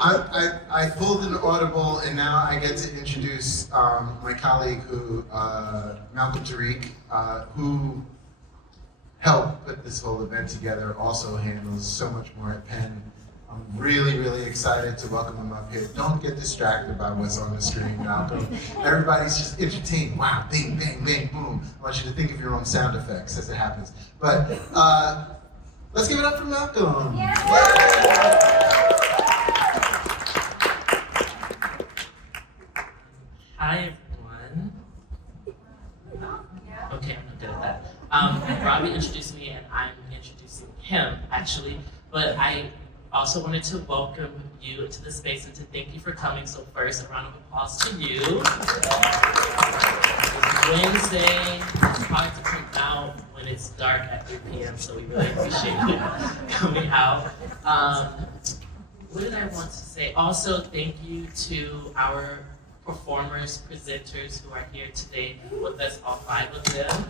I pulled an audible, and now I get to introduce my colleague, Malcolm Tariq, who helped put this whole event together, also handles so much more at Penn. I'm really, really excited to welcome him up here. Don't get distracted by what's on the screen, Malcolm. Everybody's just entertained. Wow, bing, bang, bang, boom. I want you to think of your own sound effects as it happens. But let's give it up for Malcolm. Yeah. Hi, everyone. Okay, I'm not good at that. Robbie introduced me, and I'm introducing him, actually. But I also wanted to welcome you into the space and to thank you for coming. So first, a round of applause to you. It's Wednesday. It's hard to come out when it's dark at 3 p.m., so we really appreciate you coming out. What did I want to say? Also, thank you to our performers, presenters who are here today with us, all 5 of them.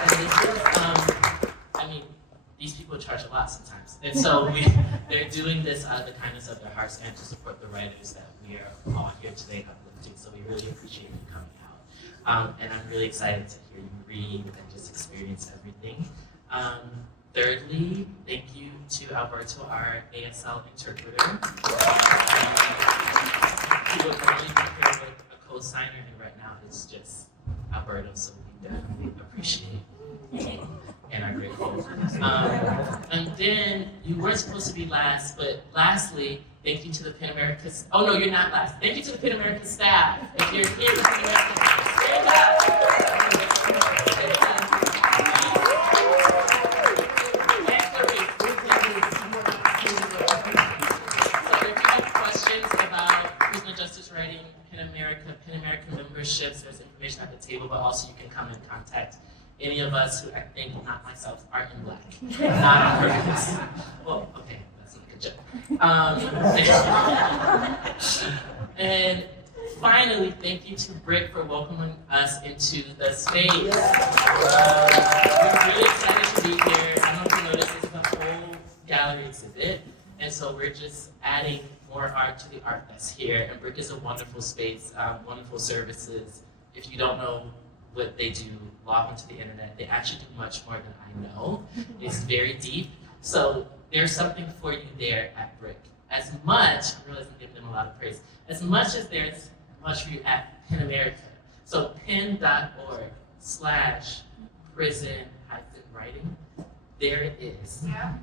And this is, I mean, these people charge a lot sometimes. And so they're doing this out of the kindness of their hearts and to support the writers that we are all here today uplifting. So we really appreciate you coming out. And I'm really excited to hear you read and just experience everything. Thirdly, thank you to Alberto, our ASL interpreter. He would normally be here with a co-signer, and right now it's just Alberto, so we definitely appreciate you and are grateful. And then, you were supposed to be last, but lastly, thank you to the PEN America, oh no, you're not last. Thank you to the PEN America staff. If you're here, the PEN America staff, stand up. PEN America memberships, there's information at the table, but also you can come and contact any of us who I think, not myself, are in black. Not on purpose. Well, okay, that's not a good joke. And finally, thank you to Brick for welcoming us into the space. We're really excited to be here. I don't know if you noticed, it's the whole gallery exhibit. And so we're just adding more art to the art that's here. And Brick is a wonderful space, wonderful services. If you don't know what they do, log into the internet. They actually do much more than I know. It's very deep. So there's something for you there at Brick. As much, I realize I give them a lot of praise, as much as there's much for you at PEN America. So pen.org/prison-writing, there it is. Yeah.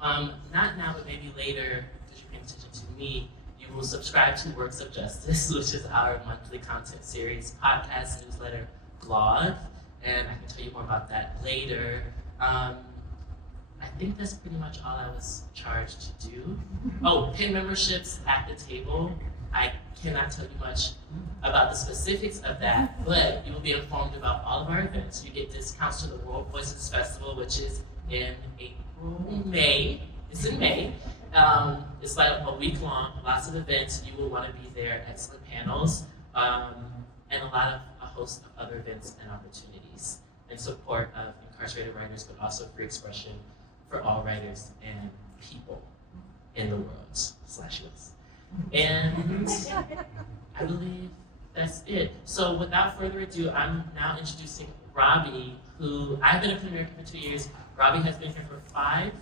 Not now, but maybe later, because you're paying attention to me, you will subscribe to Works of Justice, which is our monthly content series, podcast, newsletter, blog, and I can tell you more about that later. I think that's pretty much all I was charged to do. Oh, PEN memberships at the table. I cannot tell you much about the specifics of that, but you will be informed about all of our events. You get discounts to the World Voices Festival, which is in May. It's in May. It's like a week long, lots of events. You will want to be there, excellent panels, and a host of other events and opportunities in support of incarcerated writers, but also free expression for all writers and people in the world, /us. And I believe that's it. So without further ado, I'm now introducing Robbie, who I've been a PEN America for 2 years. Robbie has been here for 5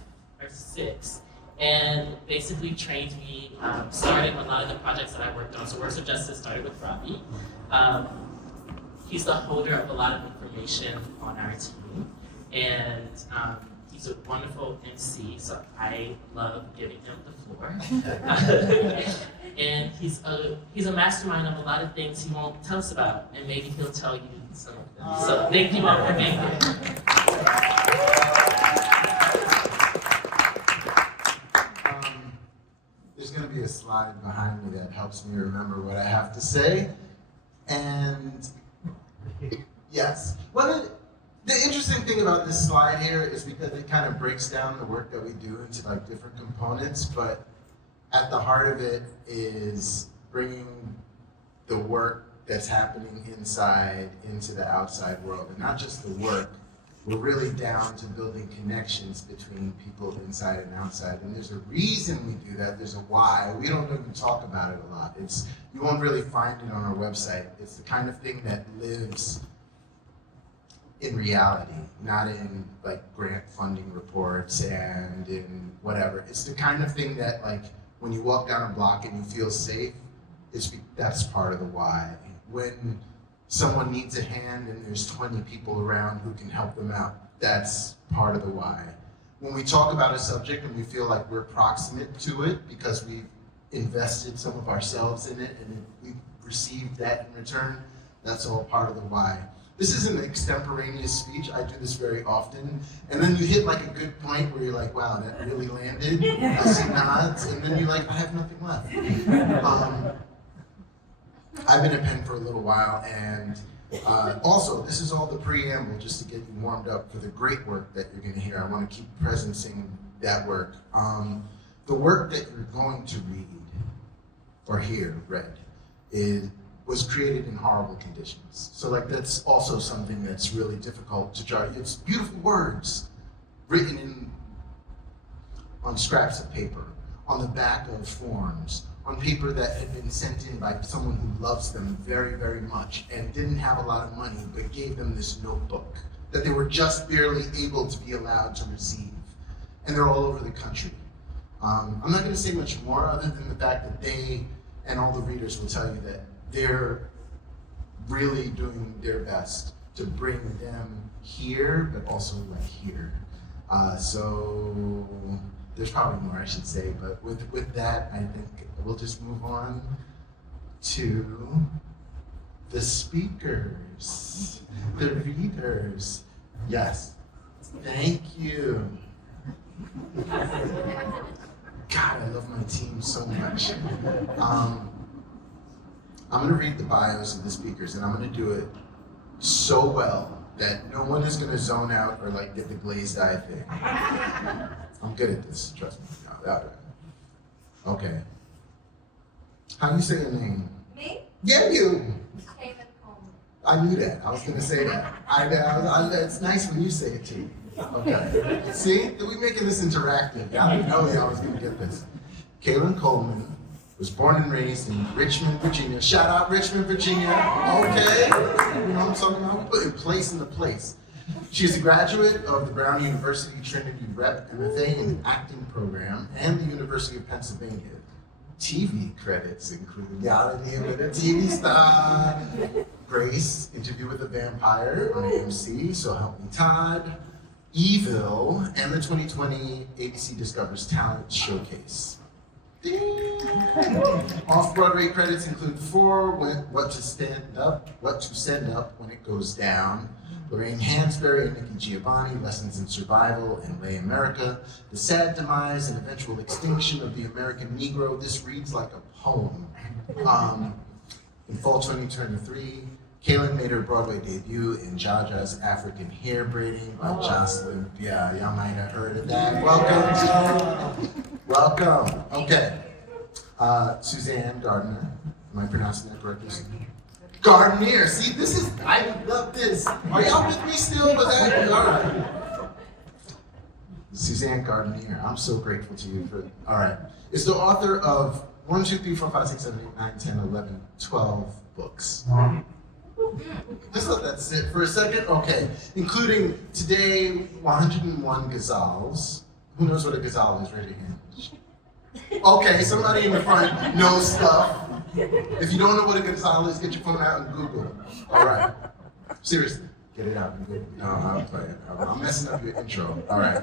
or 6, and basically trained me, starting a lot of the projects that I worked on. So Works of Justice started with Robbie. He's the holder of a lot of information on our team, and he's a wonderful MC, so I love giving him the floor. And he's a mastermind of a lot of things he won't tell us about, and maybe he'll tell you some of them. So thank you all for being here. There's going to be a slide behind me that helps me remember what I have to say. And yes, the interesting thing about this slide here is because it kind of breaks down the work that we do into like different components, but at the heart of it is bringing the work that's happening inside into the outside world, and not just the work, we're really down to building connections between people inside and outside. And there's a reason we do that, there's a why. We don't even talk about it a lot. You won't really find it on our website. It's the kind of thing that lives in reality, not in like grant funding reports and in whatever. It's the kind of thing that like when you walk down a block and you feel safe, that's part of the why. When someone needs a hand and there's 20 people around who can help them out, that's part of the why. When we talk about a subject and we feel like we're proximate to it because we've invested some of ourselves in it and we've received that in return, that's all part of the why. This is an extemporaneous speech. I do this very often. And then you hit like a good point where you're like, wow, that really landed. I see nods. And then you're like, I have nothing left. I've been at Penn for a little while. And also, this is all the preamble just to get you warmed up for the great work that you're going to hear. I want to keep presencing that work. The work that you're going to read or hear read was created in horrible conditions. So like that's also something that's really difficult to draw. It's beautiful words written on scraps of paper, on the back of forms, on paper that had been sent in by someone who loves them very, very much and didn't have a lot of money, but gave them this notebook that they were just barely able to be allowed to receive. And they're all over the country. I'm not gonna say much more other than the fact that they and all the readers will tell you that they're really doing their best to bring them here, but also like here. So there's probably more I should say, but with that, I think we'll just move on to the speakers, the readers. Yes, thank you. God, I love my team so much. I'm gonna read the bios of the speakers and I'm gonna do it so well that no one is gonna zone out or like get the glazed eye thing. I'm good at this, trust me. Okay. How you say your name? Me? Yeah, you. Kalyne Coleman. I knew that, I was gonna say that. It's nice when you say it too. Okay, see, we're making this interactive. I didn't know y'all was gonna get this. Kalyne Coleman was born and raised in Richmond, Virginia. Shout out Richmond, Virginia. Okay. You know what I'm talking about? Putting place in the place. She is a graduate of the Brown University Trinity Rep MFA in the acting program and the University of Pennsylvania. TV credits include Reality with a TV Star, Grace, Interview with a Vampire on AMC, So Help Me Todd, Evil, and the 2020 ABC Discovers Talent Showcase. Off-Broadway credits include What to Send Up When It Goes Down, Lorraine Hansberry and Nikki Giovanni, Lessons in Survival and Lay America, The Sad Demise and Eventual Extinction of the American Negro. This reads like a poem. In fall 2023, Kalyne made her Broadway debut in Jaja's African Hair Braiding by Jocelyn. Yeah, y'all might have heard of that. Welcome. Welcome. Okay. Suzanne Gardinier. Am I pronouncing that correctly? Gardinier. See, I love this. Are y'all with me still? Was that? All right. Suzanne Gardinier. I'm so grateful to you for, all right. Is the author of 1, 2, 3, 4, 5, 6, 7, 8, 9, 10, 11, 12 books. Just let that sit for a second. Okay. Including today, 101 ghazals. Who knows what a ghazal is? Raise your hand. Okay, somebody in the front knows stuff. If you don't know what a ghazal is, get your phone out and Google. All right. Seriously, get it out and Google. No, I'm playing. I'm messing up your intro. All right.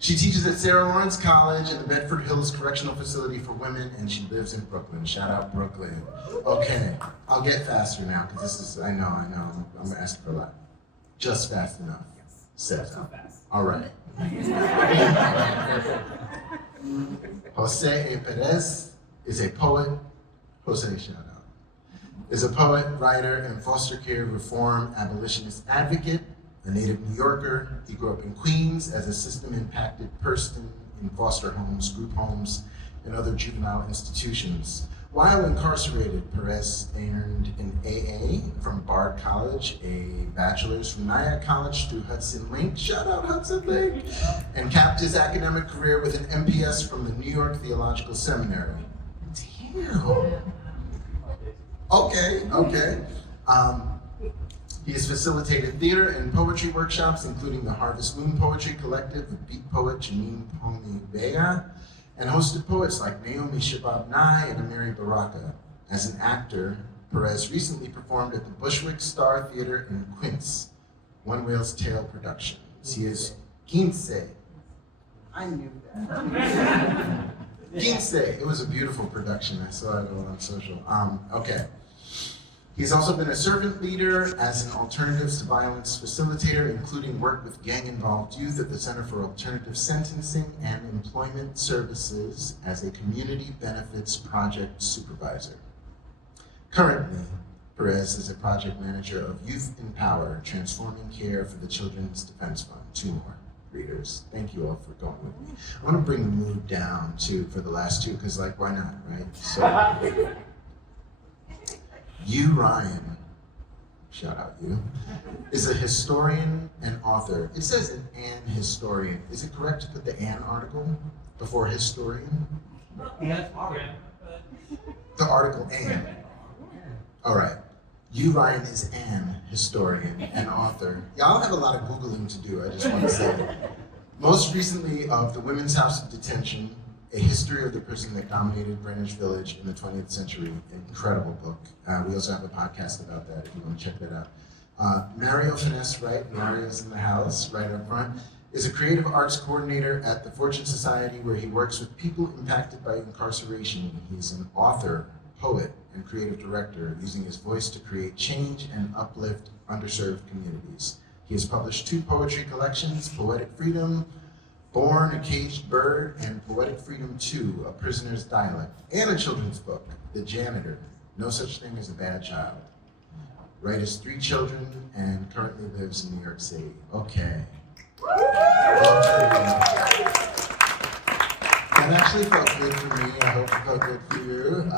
She teaches at Sarah Lawrence College and the Bedford Hills Correctional Facility for Women, and she lives in Brooklyn. Shout out Brooklyn. Okay, I'll get faster now, because this is, I know, I'm asking for a lot. Just fast enough. Set. All right. José A. Pérez is a poet, José, shout out, is a poet, writer, and foster care reform abolitionist advocate, a native New Yorker. He grew up in Queens as a system-impacted person in foster homes, group homes, and other juvenile institutions. While incarcerated, Pérez earned an AA from Bard College, a bachelor's from Nyack College through Hudson Link, shout out Hudson Link, and capped his academic career with an MPS from the New York Theological Seminary. Damn. Okay. He has facilitated theater and poetry workshops, including the Harvest Moon Poetry Collective with beat poet Janine Pomi Bea, and hosted poets like Naomi Shabab Nye and Amiri Baraka. As an actor, Pérez recently performed at the Bushwick Star Theater in Quince, One Whale's Tale Productions. He is Quince. I knew that. Quince. It was a beautiful production. I saw it on social. Okay. He's also been a servant leader as an alternatives to violence facilitator, including work with gang-involved youth at the Center for Alternative Sentencing and Employment Services as a community benefits project supervisor. Currently, Pérez is a project manager of Youth in Power, Transforming Care for the Children's Defense Fund. 2 more readers. Thank you all for going with me. I want to bring the mood down too for the last 2, because like, why not, right? So. Hugh Ryan, shout out you, is a historian and author. It says an historian. Is it correct to put the an article before historian? Yes. The article an. All right. Hugh Ryan is an historian and author. Y'all have a lot of Googling to do, I just want to say. Most recently of The Women's House of Detention, A History of the Prison That Dominated Greenwich Village in the 20th Century, an incredible book. We also have a podcast about that if you want to check that out. Mario Finesse Wright, Mario's in the house, right up front, is a creative arts coordinator at the Fortune Society where he works with people impacted by incarceration. He's an author, poet, and creative director, using his voice to create change and uplift underserved communities. He has published 2 poetry collections, Poetic Freedom, Born a Caged Bird, and Poetic Freedom 2, A Prisoner's Dialect, and a children's book, The Janitor, No Such Thing as a Bad Child. Wright has 3 children and currently lives in New York City. Okay. That actually felt good for me. I hope it felt good for you.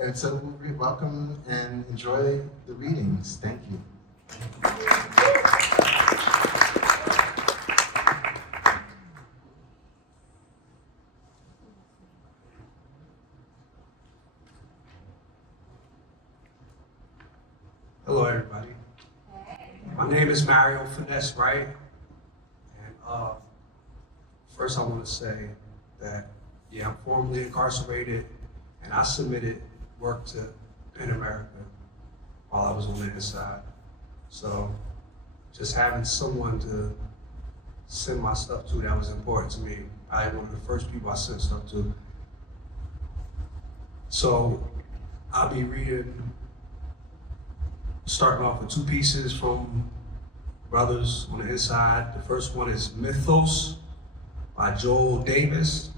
And so we'll welcome and enjoy the readings. Thank you. Hello, everybody. My name is Mario Finesse Wright, and first I want to say that, I'm formerly incarcerated, and I submitted work to PEN America while I was on the inside. So just having someone to send my stuff to, that was important to me. I was one of the first people I sent stuff to. So I'll be starting off with 2 pieces from brothers on the inside. The first one is Mythos by Joel Davis.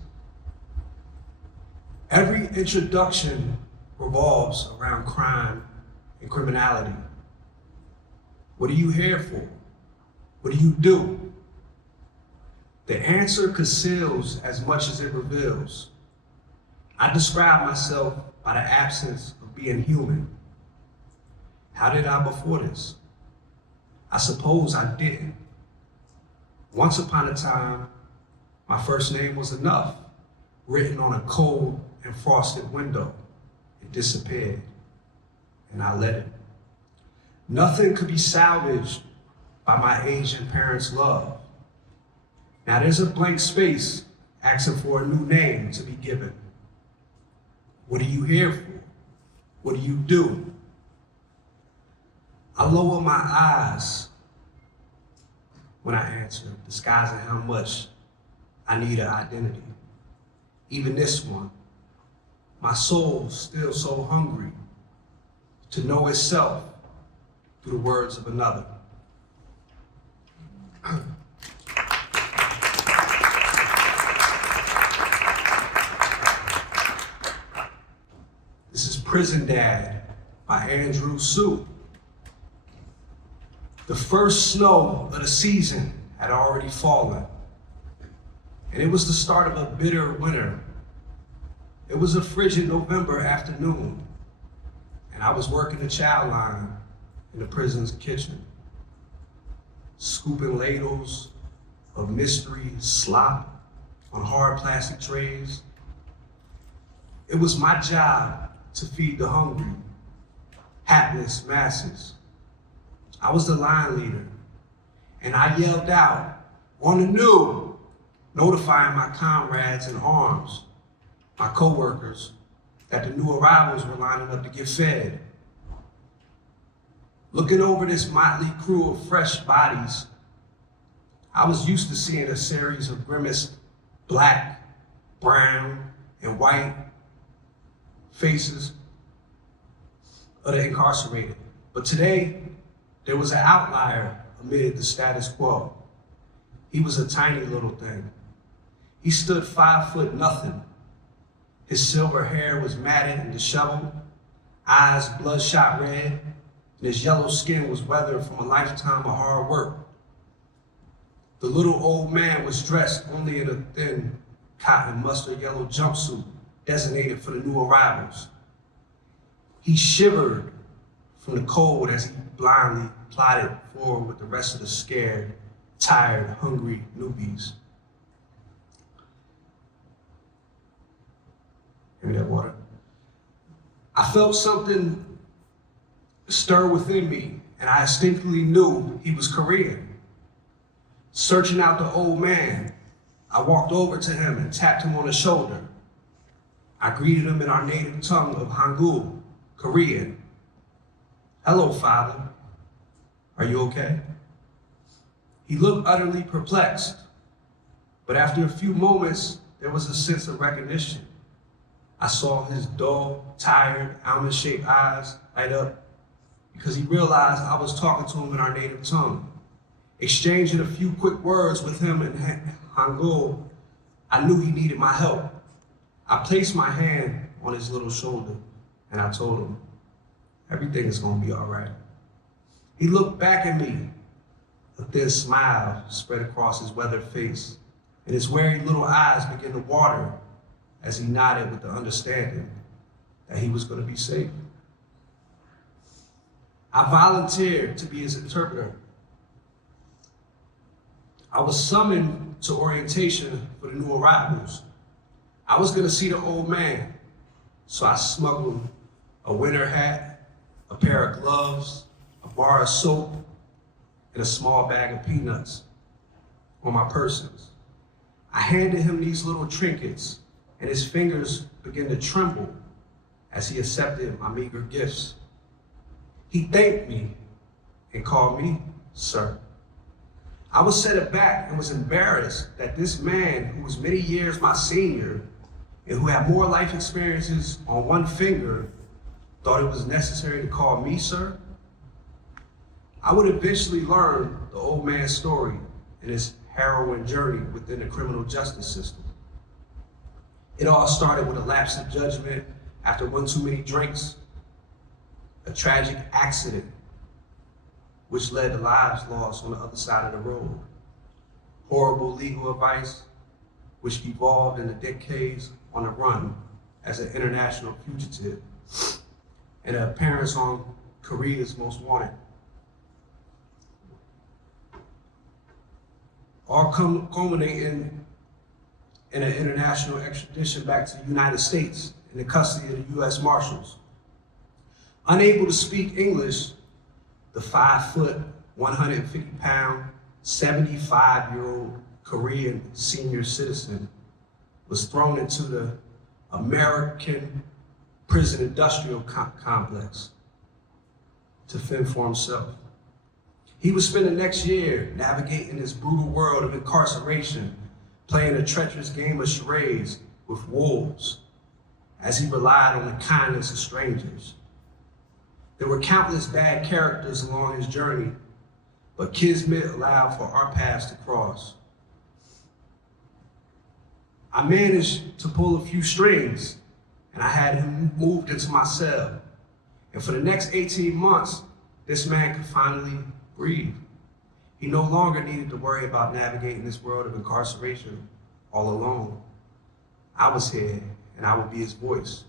Every introduction revolves around crime and criminality. What are you here for? What do you do? The answer conceals as much as it reveals. I describe myself by the absence of being human. How did I before this? I suppose I didn't. Once upon a time, my first name was enough, written on a cold and frosted window. It disappeared, and I let it. Nothing could be salvaged by my Asian parents' love. Now there's a blank space asking for a new name to be given. What are you here for? What do you do? I lower my eyes when I answer, disguising how much I need an identity. Even this one, my soul's still so hungry to know itself through the words of another. This is Prison Dad by Andrew Sue. The first snow of the season had already fallen, and it was the start of a bitter winter. It was a frigid November afternoon, and I was working the child line in the prison's kitchen, scooping ladles of mystery slop on hard plastic trays. It was my job to feed the hungry, hapless masses. I was the line leader, and I yelled out, "On the new," notifying my comrades in arms, my co-workers, that the new arrivals were lining up to get fed. Looking over this motley crew of fresh bodies, I was used to seeing a series of grimaced black, brown, and white faces of the incarcerated. But today, there was an outlier amid the status quo. He was a tiny little thing. He stood 5 foot nothing. His silver hair was matted and disheveled, eyes bloodshot red, and his yellow skin was weathered from a lifetime of hard work. The little old man was dressed only in a thin cotton mustard yellow jumpsuit designated for the new arrivals. He shivered from the cold as he blindly plodded forward with the rest of the scared, tired, hungry newbies. Give me that water. I felt something stir within me, and I instinctively knew he was Korean. Searching out the old man, I walked over to him and tapped him on the shoulder. I greeted him in our native tongue of Hangul, Korean. "Hello, father. Are you okay?" He looked utterly perplexed, but after a few moments, there was a sense of recognition. I saw his dull, tired, almond-shaped eyes light up because he realized I was talking to him in our native tongue. Exchanging a few quick words with him in Hangul, I knew he needed my help. I placed my hand on his little shoulder and I told him, "Everything is gonna be all right." He looked back at me. A thin smile spread across his weathered face, and his wary little eyes began to water as he nodded with the understanding that he was going to be safe. I volunteered to be his interpreter. I was summoned to orientation for the new arrivals. I was going to see the old man, so I smuggled a winter hat, a pair of gloves, a bar of soap, and a small bag of peanuts on my persons. I handed him these little trinkets, and his fingers began to tremble as he accepted my meager gifts. He thanked me and called me sir. I was set aback and was embarrassed that this man, who was many years my senior and who had more life experiences on one finger, thought it was necessary to call me sir. I would eventually learn the old man's story and his harrowing journey within the criminal justice system. It all started with a lapse of judgment after one too many drinks, a tragic accident which led to lives lost on the other side of the road, horrible legal advice which evolved into decades on the run as an international fugitive, and an appearance on Korea's Most Wanted. All culminating in an international extradition back to the United States in the custody of the U.S. Marshals. Unable to speak English, the 5 foot, 150 pound, 75-year-old Korean senior citizen was thrown into the American prison industrial complex to fend for himself. He would spend the next year navigating this brutal world of incarceration, playing a treacherous game of charades with wolves as he relied on the kindness of strangers. There were countless bad characters along his journey, but Kismet allowed for our paths to cross. I managed to pull a few strings, and I had him moved into my cell. And for the next 18 months, this man could finally breathe. He no longer needed to worry about navigating this world of incarceration all alone. I was here, and I would be his voice.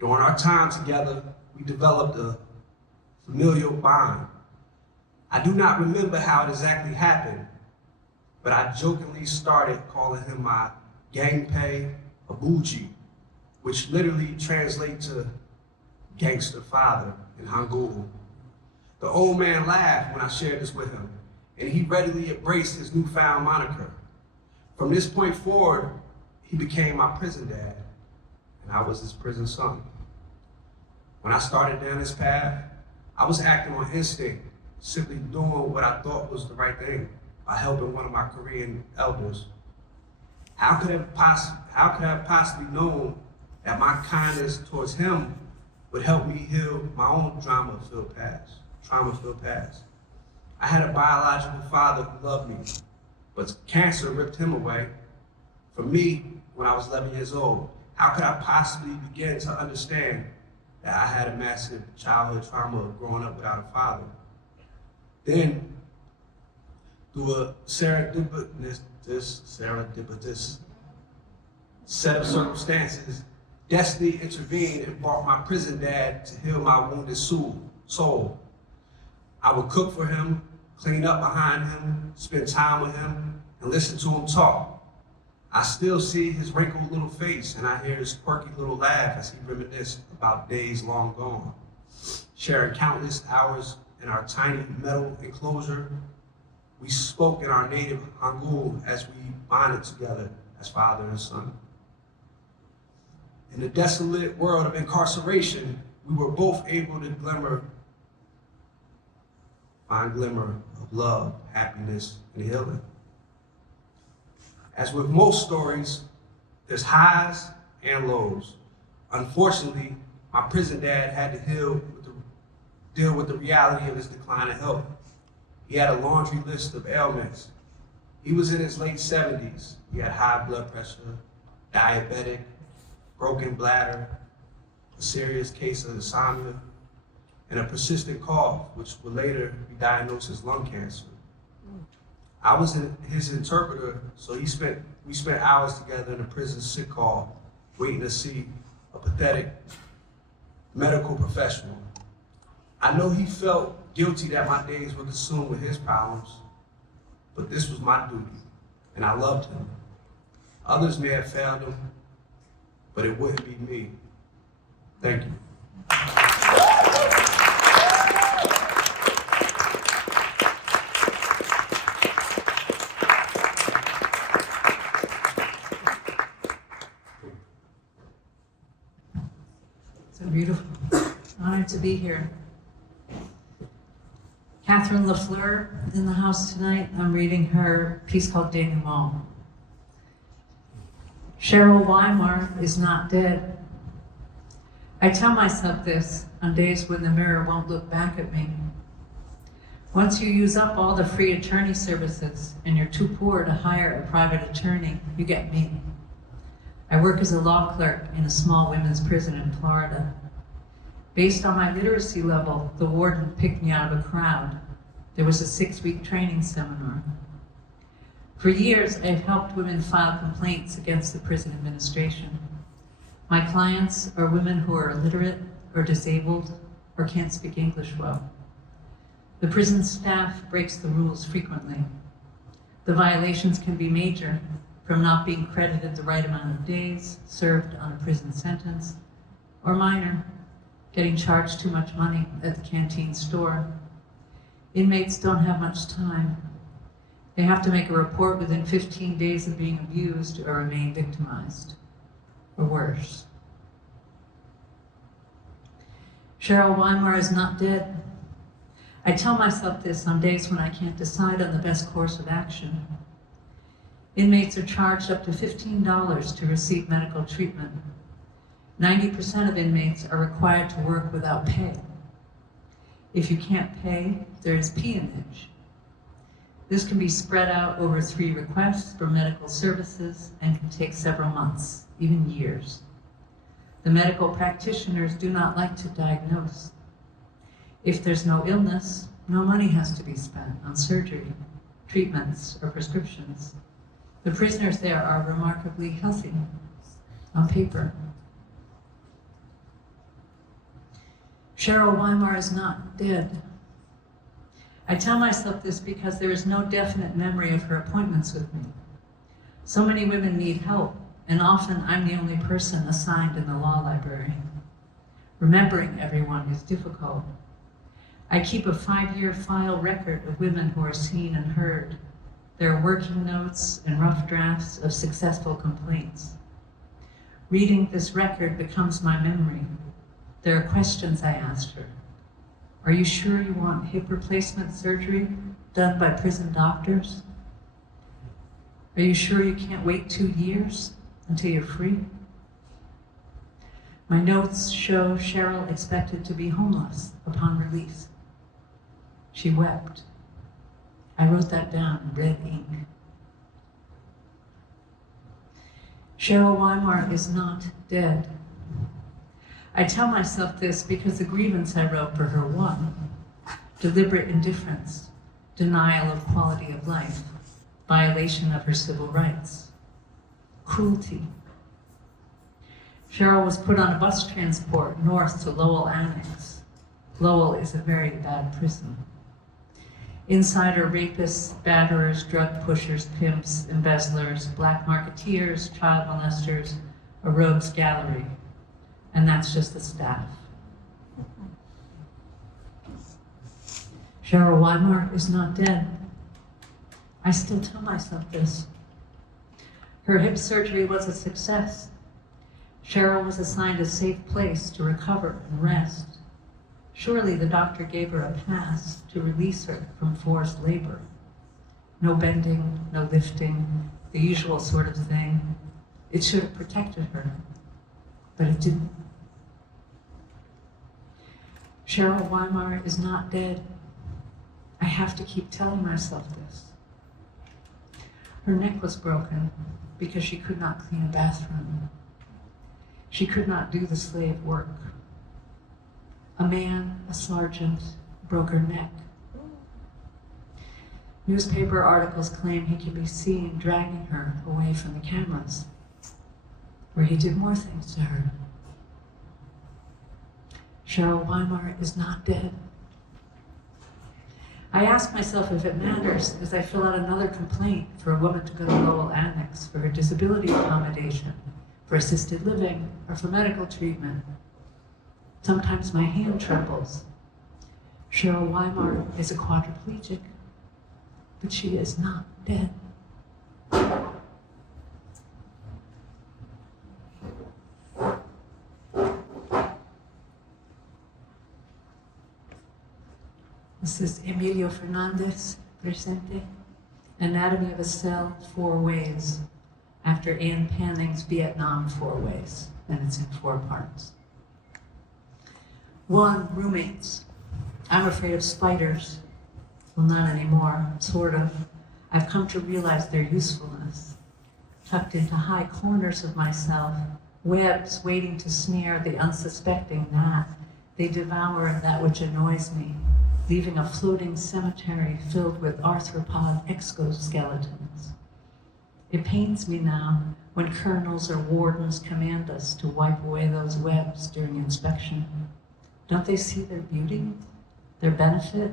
During our time together, we developed a familial bond. I do not remember how it exactly happened, but I jokingly started calling him my Gangpei Abuji, which literally translates to gangster father in Hangul. The old man laughed when I shared this with him, and he readily embraced his newfound moniker. From this point forward, he became my prison dad, and I was his prison son. When I started down this path, I was acting on instinct, simply doing what I thought was the right thing by helping one of my Korean elders. How could I have possibly known that my kindness towards him would help me heal my own trauma-filled past? I had a biological father who loved me, but cancer ripped him away. For me, when I was 11 years old, how could I possibly begin to understand that I had a massive childhood trauma of growing up without a father? Then, through a serendipitous set of circumstances, destiny intervened and brought my prison dad to heal my wounded soul. I would cook for him, clean up behind him, spend time with him, and listen to him talk. I still see his wrinkled little face, and I hear his quirky little laugh as he reminisced about days long gone. Sharing countless hours in our tiny metal enclosure, we spoke in our native Hangul as we bonded together as father and son. In the desolate world of incarceration, we were both able to find glimmer of love, happiness, and healing. As with most stories, there's highs and lows. Unfortunately, my prison dad had to deal with the reality of his decline in health. He had a laundry list of ailments. He was in his late 70s. He had high blood pressure, diabetic, broken bladder, a serious case of insomnia, and a persistent cough, which would later be diagnosed as lung cancer. I was his interpreter, so we spent hours together in a prison sick hall, waiting to see a pathetic medical professional. I know he felt guilty that my days were consumed with his problems, but this was my duty, and I loved him. Others may have failed him, but it wouldn't be me. Thank you. So beautiful. Honored to be here. LaFleur in the house tonight. I'm reading her piece called Denouement. Cheryl Weimar is not dead. I tell myself this on days when the mirror won't look back at me. Once you use up all the free attorney services and you're too poor to hire a private attorney, you get me. I work as a law clerk in a small women's prison in Florida. Based on my literacy level, the warden picked me out of a crowd. There was a 6-week training seminar. For years, I've helped women file complaints against the prison administration. My clients are women who are illiterate or disabled or can't speak English well. The prison staff breaks the rules frequently. The violations can be major, from not being credited the right amount of days served on a prison sentence, or minor, getting charged too much money at the canteen store. Inmates don't have much time. They have to make a report within 15 days of being abused or remain victimized, or worse. Cheryl Weimar is not dead. I tell myself this on days when I can't decide on the best course of action. Inmates are charged up to $15 to receive medical treatment. 90% of inmates are required to work without pay. If you can't pay, there is peonage. This can be spread out over 3 requests for medical services and can take several months, even years. The medical practitioners do not like to diagnose. If there's no illness, no money has to be spent on surgery, treatments, or prescriptions. The prisoners there are remarkably healthy. on paper. Cheryl Weimar is not dead. I tell myself this because there is no definite memory of her appointments with me. So many women need help, and often I'm the only person assigned in the law library. Remembering everyone is difficult. I keep a 5-year file record of women who are seen and heard. There are working notes and rough drafts of successful complaints. Reading this record becomes my memory. There are questions I asked her. Are you sure you want hip replacement surgery done by prison doctors? Are you sure you can't wait 2 years until you're free? My notes show Cheryl expected to be homeless upon release. She wept. I wrote that down in red ink. Cheryl Weimar is not dead. I tell myself this because the grievance I wrote for her: 1, deliberate indifference, denial of quality of life, violation of her civil rights, cruelty. Cheryl was put on a bus transport north to Lowell Annex. Lowell is a very bad prison. Inside are rapists, batterers, drug pushers, pimps, embezzlers, black marketeers, child molesters, a rogues gallery. And that's just the staff. Cheryl Weimar is not dead. I still tell myself this. Her hip surgery was a success. Cheryl was assigned a safe place to recover and rest. Surely the doctor gave her a pass to release her from forced labor. No bending, no lifting, the usual sort of thing. It should have protected her, but it didn't. Cheryl Weimar is not dead. I have to keep telling myself this. Her neck was broken because she could not clean a bathroom. She could not do the slave work. A man, a sergeant, broke her neck. Newspaper articles claim he can be seen dragging her away from the cameras, where he did more things to her. Cheryl Weimar is not dead. I ask myself if it matters as I fill out another complaint for a woman to go to Lowell Annex for her disability accommodation, for assisted living, or for medical treatment. Sometimes my hand trembles. Cheryl Weimar is a quadriplegic, but she is not dead. This is Emilio Fernandez, presente. Anatomy of a Cell, 4 Ways, after Anne Panning's Vietnam 4 Ways, and it's in 4 parts. 1, roommates. I'm afraid of spiders. Well, not anymore, sort of. I've come to realize their usefulness. Tucked into high corners of myself, webs waiting to snare the unsuspecting gnat, they devour that which annoys me, leaving a floating cemetery filled with arthropod exoskeletons. It pains me now when colonels or wardens command us to wipe away those webs during inspection. Don't they see their beauty, their benefit?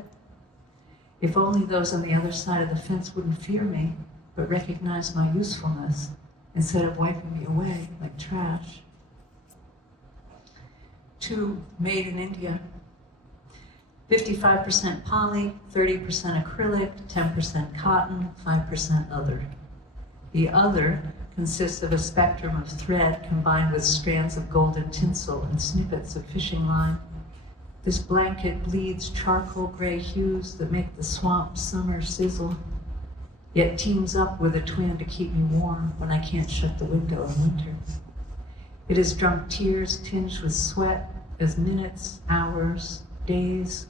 If only those on the other side of the fence wouldn't fear me, but recognize my usefulness instead of wiping me away like trash. 2, made in India. 55% poly, 30% acrylic, 10% cotton, 5% other. The other consists of a spectrum of thread combined with strands of golden tinsel and snippets of fishing line. This blanket bleeds charcoal gray hues that make the swamp summer sizzle, yet teams up with a twin to keep me warm when I can't shut the window in winter. It has drunk tears tinged with sweat as minutes, hours, days,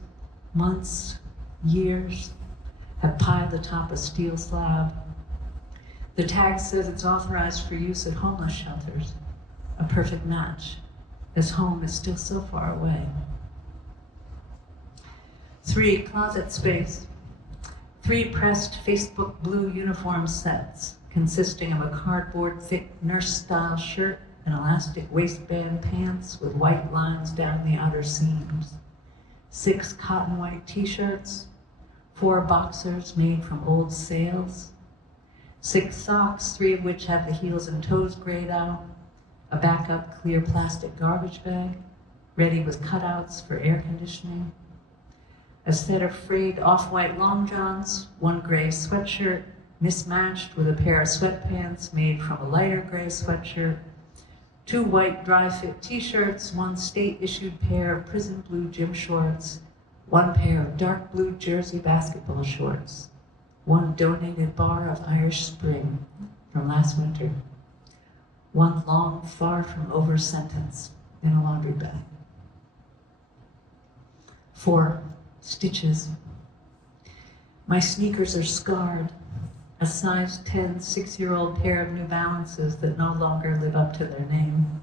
months, years have piled atop a steel slab. The tag says it's authorized for use at homeless shelters, a perfect match, as home is still so far away. 3, closet space. 3 pressed Facebook blue uniform sets consisting of a cardboard thick nurse-style shirt, and elastic waistband pants with white lines down the outer seams, 6 cotton white t-shirts, 4 boxers made from old sails, 6 socks, 3 of which have the heels and toes grayed out, a backup clear plastic garbage bag, ready with cutouts for air conditioning, a set of frayed off-white long johns, 1 gray sweatshirt, mismatched with a pair of sweatpants made from a lighter gray sweatshirt, 2 white dry-fit t-shirts, 1 state-issued pair of prison blue gym shorts, 1 pair of dark blue jersey basketball shorts, 1 donated bar of Irish Spring from last winter, 1 long, far from over sentence in a laundry bag. 4 stitches. My sneakers are scarred, a size 10 6-year-old pair of New Balances that no longer live up to their name.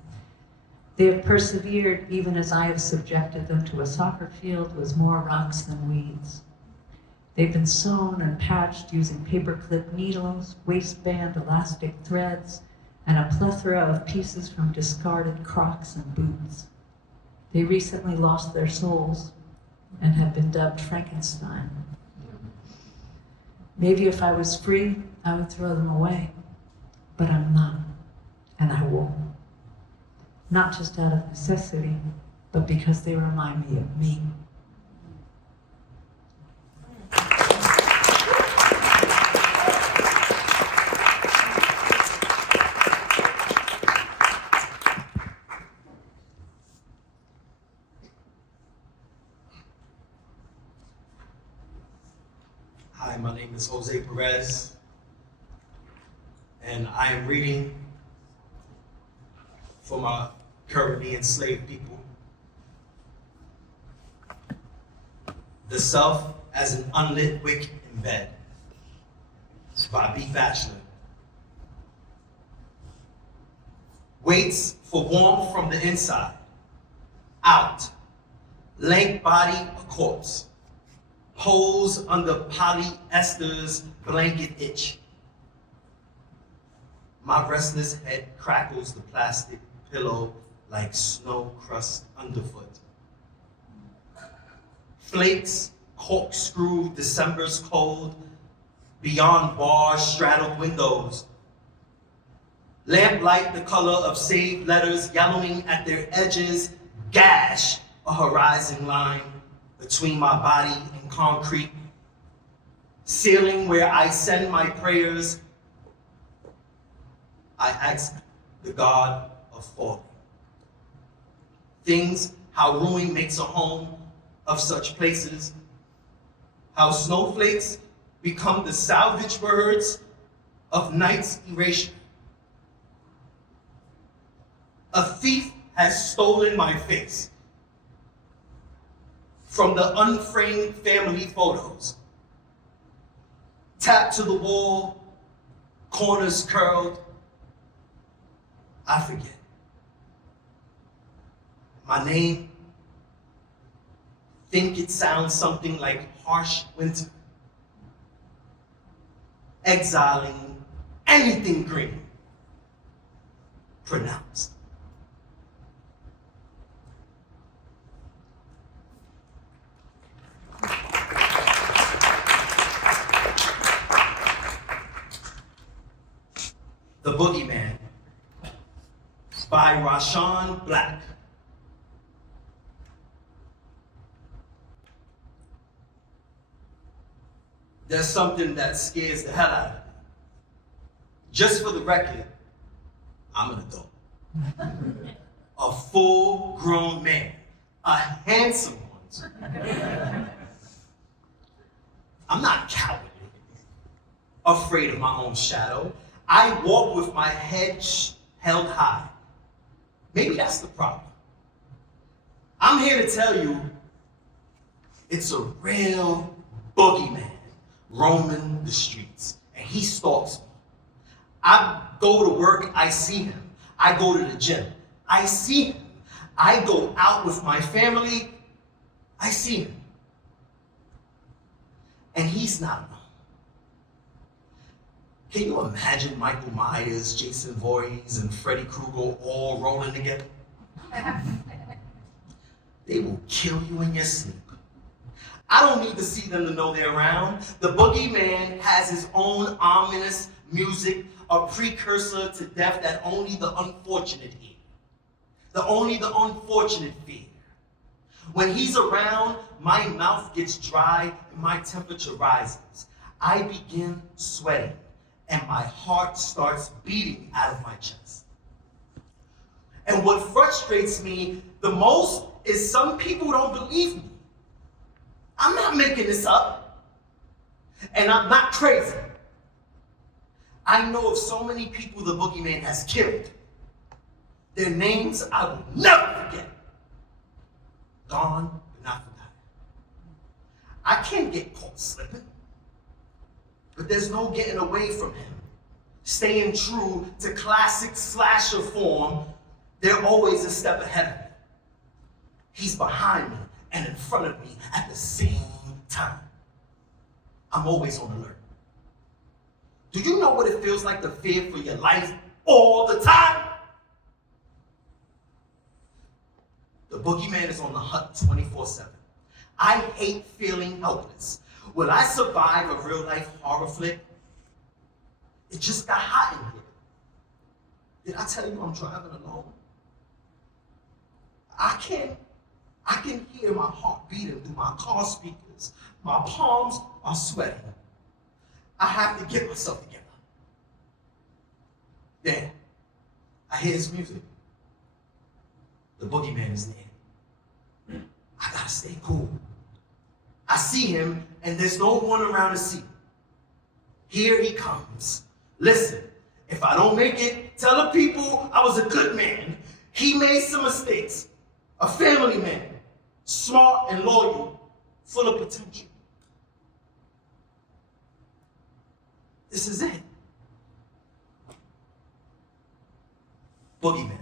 They have persevered even as I have subjected them to a soccer field with more rocks than weeds. They've been sewn and patched using paperclip needles, waistband elastic threads, and a plethora of pieces from discarded Crocs and boots. They recently lost their souls and have been dubbed Frankenstein. Maybe if I was free, I would throw them away, but I'm not, and I won't. Not just out of necessity, but because they remind me of me. Hi, my name is José Pérez, and I am reading for my currently enslaved people. The Self as an Unlit Wick in Bed by Batchelor. Waits for warmth from the inside, out, lank body a corpse. Pose under polyester's blanket itch. My restless head crackles the plastic pillow like snow crust underfoot. Flakes corkscrew December's cold, beyond bars straddle windows. Lamplight the color of saved letters yellowing at their edges, gash a horizon line between my body and concrete, ceiling where I send my prayers. I ask the God of falling. Things, how ruin makes a home of such places, how snowflakes become the salvage words of night's erasure. A thief has stolen my face from the unframed family photos. Tapped to the wall, corners curled. I forget. My name, think it sounds something like harsh winter. Exiling anything green, pronounced. The Bogeymen by Rashuan Black. There's something that scares the hell out of me. Just for the record, I'm an adult. A full-grown man, a handsome one. I'm not cowardly, afraid of my own shadow. I walk with my head held high. Maybe that's the problem. I'm here to tell you, it's a real boogeyman roaming the streets, and he stalks me. I go to work, I see him. I go to the gym, I see him. I go out with my family, I see him. And he's not alone. Can you imagine Michael Myers, Jason Voorhees, and Freddy Krueger all rolling together? They will kill you in your sleep. I don't need to see them to know they're around. The Boogeyman has his own ominous music, a precursor to death that only the unfortunate hear. Only the unfortunate fear. When he's around, my mouth gets dry and my temperature rises. I begin sweating and my heart starts beating out of my chest. And what frustrates me the most is some people don't believe me. I'm not making this up. And I'm not crazy. I know of so many people the Boogeyman has killed. Their names I will never forget. Gone, but not forgotten. I can't get caught slipping. But there's no getting away from him. Staying true to classic slasher form, they're always a step ahead of me. He's behind me and in front of me at the same time. I'm always on alert. Do you know what it feels like to fear for your life all the time? The Boogeyman is on the hunt 24/7. I hate feeling helpless. Will I survive a real life horror flick? It just got hot in here. Did I tell you I'm driving alone? I can hear my heart beating through my car speakers. My palms are sweating. I have to get myself together. Then, I hear his music. The Boogeyman is near. I gotta stay cool. I see him, and there's no one around to see him. Here he comes. Listen, if I don't make it, tell the people I was a good man. He made some mistakes. A family man, smart and loyal, full of potential. This is it. Boogeyman.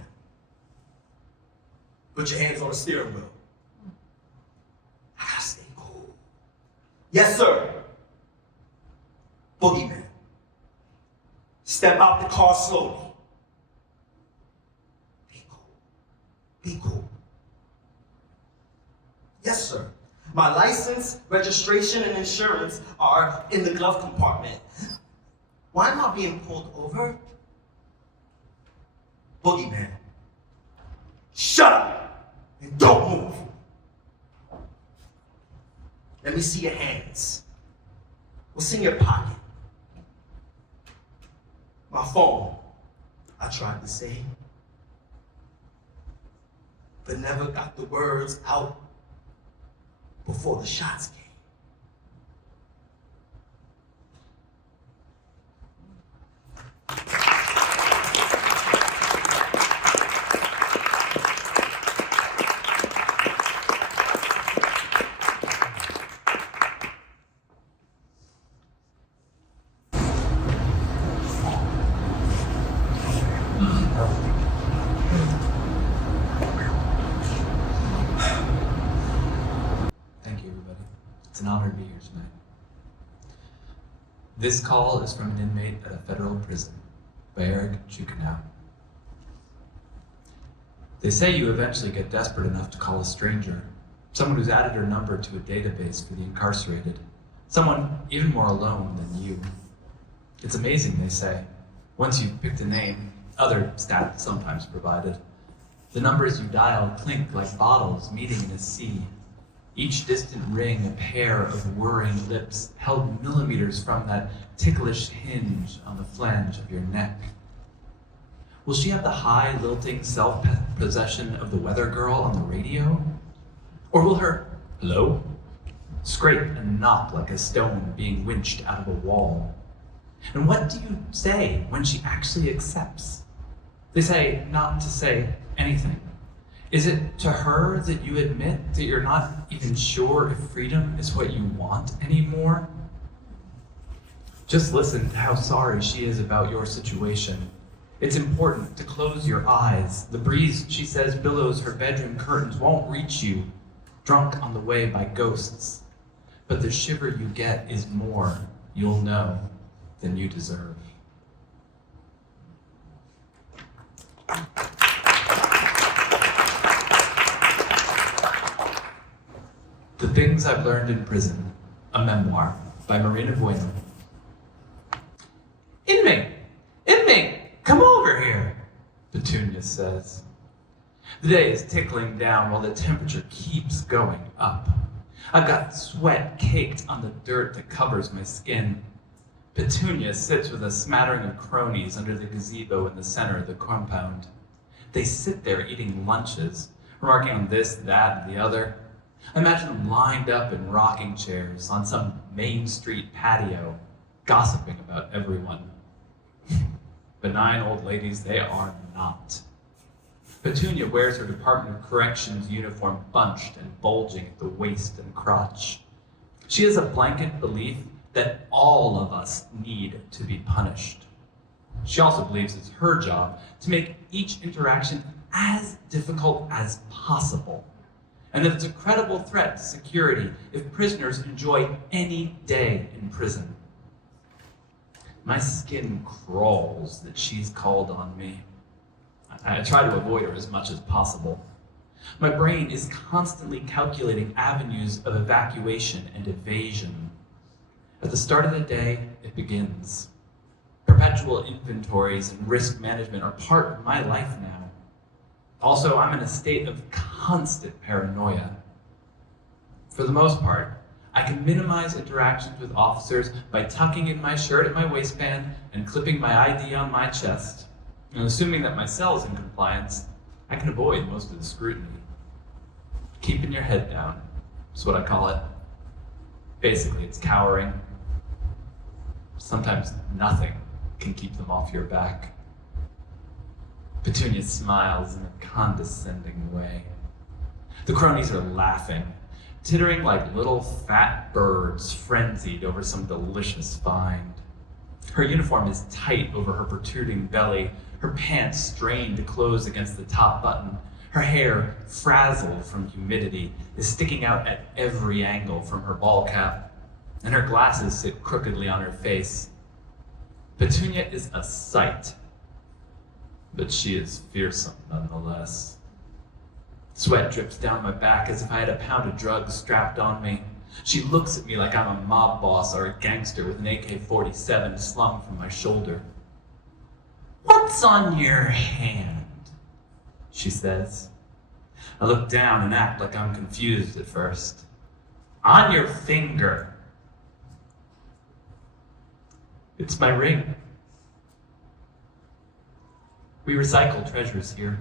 Put your hands on the steering wheel. I gotta stay cool. Yes, sir. Boogeyman. Step out the car slowly. Be cool. Be cool. Yes, sir. My license, registration, and insurance are in the glove compartment. Why am I being pulled over? Boogeyman. Shut up and don't move. Let me see your hands. What's in your pocket? My phone. I tried to say, but never got the words out before the shots came. It's an honor to be here tonight. This call is from an inmate at a federal prison, Tscheukenow. They say you eventually get desperate enough to call a stranger, someone who's added her number to a database for the incarcerated, someone even more alone than you. It's amazing, they say. Once you've picked a name, other stats sometimes provided, the numbers you dial clink like bottles meeting in a sea. Each distant ring a pair of whirring lips held millimeters from that ticklish hinge on the flange of your neck. Will she have the high, lilting self-possession of the weather girl on the radio? Or will her hello scrape and knock like a stone being winched out of a wall? And what do you say when she actually accepts? They say not to say anything. Is it to her that you admit that you're not even sure if freedom is what you want anymore? Just listen to how sorry she is about your situation. It's important to close your eyes. The breeze, she says, billows her bedroom curtains won't reach you, drunk on the way by ghosts. But the shiver you get is more, you'll know, than you deserve. The Things I've Learned in Prison, a memoir by Marina Bueno. Inmate, come over here, Petunia says. The day is tickling down while the temperature keeps going up. I've got sweat caked on the dirt that covers my skin. Petunia sits with a smattering of cronies under the gazebo in the center of the compound. They sit there eating lunches, remarking on this, that, and the other. I imagine them lined up in rocking chairs on some Main Street patio, gossiping about everyone. Benign old ladies they are not. Petunia wears her Department of Corrections uniform bunched and bulging at the waist and crotch. She has a blanket belief that all of us need to be punished. She also believes it's her job to make each interaction as difficult as possible, and that it's a credible threat to security if prisoners enjoy any day in prison. My skin crawls that she's called on me. I try to avoid her as much as possible. My brain is constantly calculating avenues of evacuation and evasion. At the start of the day, it begins. Perpetual inventories and risk management are part of my life now. Also, I'm in a state of constant paranoia. For the most part, I can minimize interactions with officers by tucking in my shirt at my waistband and clipping my ID on my chest. And assuming that my cell is in compliance, I can avoid most of the scrutiny. Keeping your head down is what I call it. Basically, it's cowering. Sometimes nothing can keep them off your back. Petunia smiles in a condescending way. The cronies are laughing, tittering like little fat birds frenzied over some delicious find. Her uniform is tight over her protruding belly, her pants strained to close against the top button. Her hair, frazzled from humidity, is sticking out at every angle from her ball cap, and her glasses sit crookedly on her face. Petunia is a sight, but she is fearsome nonetheless. Sweat drips down my back as if I had a pound of drugs strapped on me. She looks at me like I'm a mob boss or a gangster with an AK-47 slung from my shoulder. "What's on your hand?" she says. I look down and act like I'm confused at first. "On your finger." "It's my ring." We recycle treasures here.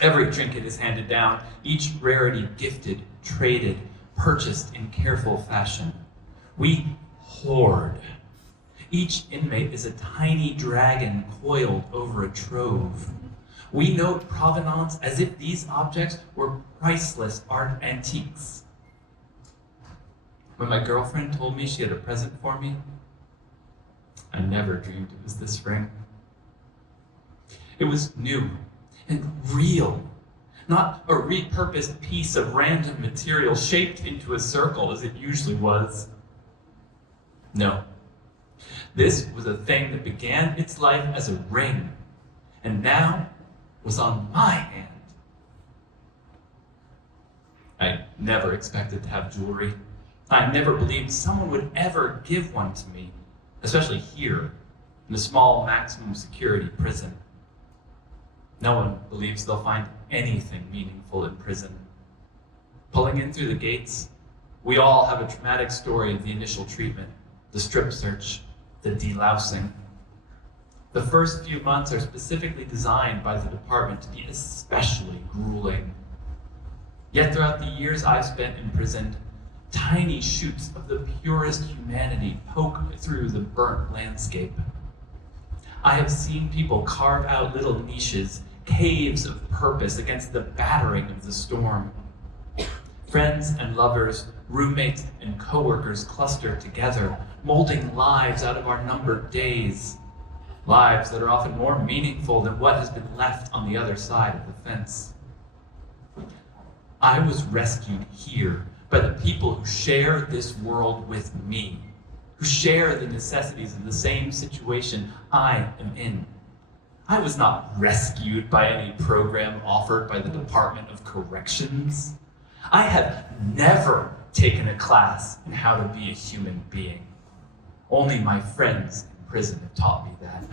Every trinket is handed down, each rarity gifted, traded, purchased in careful fashion. We hoard. Each inmate is a tiny dragon coiled over a trove. We note provenance as if these objects were priceless art antiques. When my girlfriend told me she had a present for me, I never dreamed it was this ring. It was new and real, not a repurposed piece of random material shaped into a circle as it usually was. No, this was a thing that began its life as a ring, and now was on my hand. I never expected to have jewelry. I never believed someone would ever give one to me, especially here, in a small maximum security prison. No one believes they'll find anything meaningful in prison. Pulling in through the gates, we all have a traumatic story of the initial treatment, the strip search, the delousing. The first few months are specifically designed by the department to be especially grueling. Yet throughout the years I've spent imprisoned, tiny shoots of the purest humanity poke through the burnt landscape. I have seen people carve out little niches, caves of purpose against the battering of the storm. Friends and lovers, roommates and coworkers cluster together, molding lives out of our numbered days. Lives that are often more meaningful than what has been left on the other side of the fence. I was rescued here by the people who share this world with me, who share the necessities of the same situation I am in. I was not rescued by any program offered by the Department of Corrections. I have never taken a class in how to be a human being. Only my friends in prison have taught me that.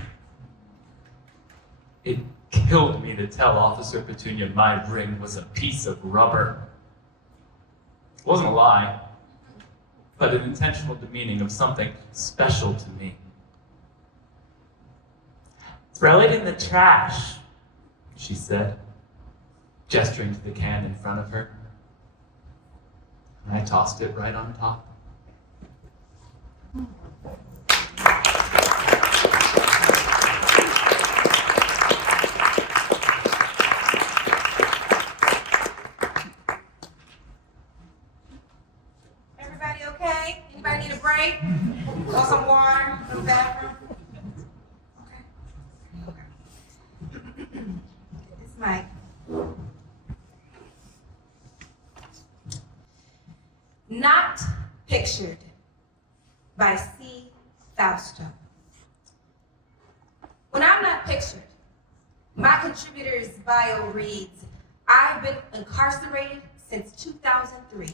It killed me to tell Officer Petunia my ring was a piece of rubber. It wasn't a lie, but an intentional demeaning of something special to me. "Throw it in the trash," she said, gesturing to the can in front of her. And I tossed it right on top. Everybody okay? Anybody need a break? Want some water? Go to the bathroom? Okay. This mic. Not Pictured by C. Fausto. When I'm not pictured, my contributor's bio reads, "I've been incarcerated since 2003.